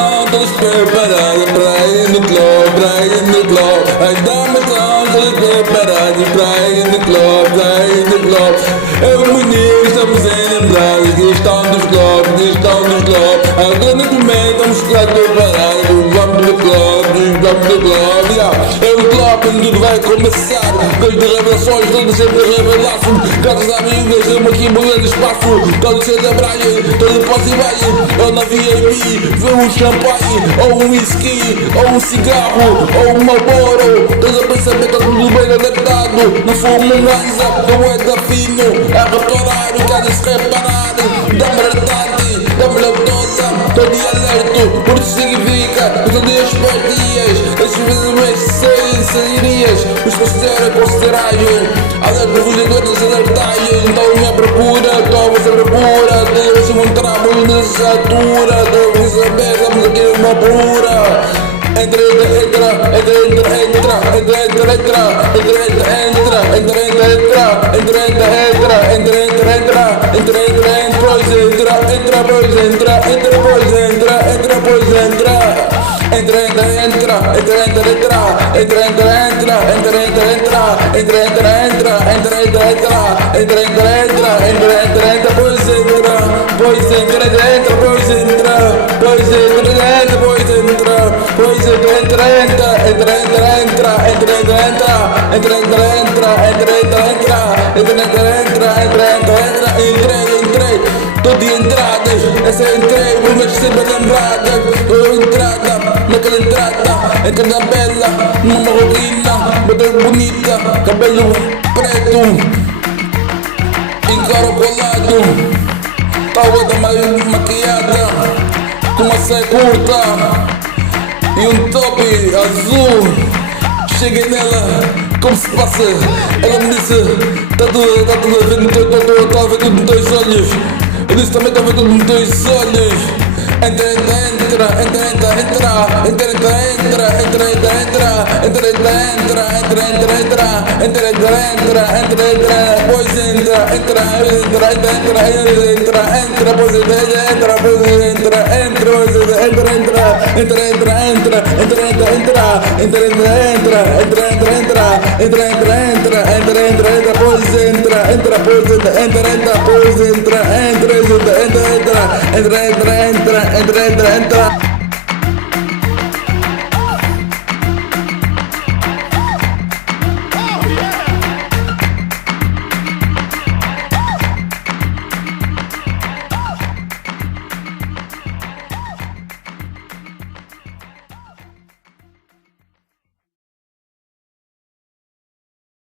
estão todos preparados pra ir no clube, pra ir no clube. As damas estão todas preparadas pra ir no clube, pra ir no clube. Eu e o menino estamos lembrados que estão nos clubes, que estão nos clubes. Agora neste momento estamos preparados, vamos no clube, vamos no clube. É o clube onde tudo vai começar, desde revelações, todas sempre revelaço. Caras amigas, estamos aqui morrendo espaço. Todos se lembrarem, todo posse vai. Eu na VIP, vê um champanhe, ou um whisky, ou um cigarro, ou um Marlboro. Todos a perceber que tudo bem adaptado. Não fumo um ganza, não é da fino. É reparar, queres reparar. Dá-me a tarde, dá-me a toda. Tô de alerto, por isso significa que são dias partias. Esses vezes sairias, os considerai. Alerta, fugidoras, alertai. Então minha procura, então você procura. Deus um tramo nessa altura. Devo saber, estamos aqui numa pura. Entra, entrei, tô de entradas, essa entrei, mas sempre lembrada. Eu entrada, naquela entrada, entra na bela, numa marroquina, modelo bonita, cabelo preto, encaracolado, toda mais maquiada, com uma saia curta e um top azul. Cheguei nela, como se passa? Ela me disse, tá tudo a ver nos teus olhos. Eu disse também tá vendo nos teus olhos. Entra, entra.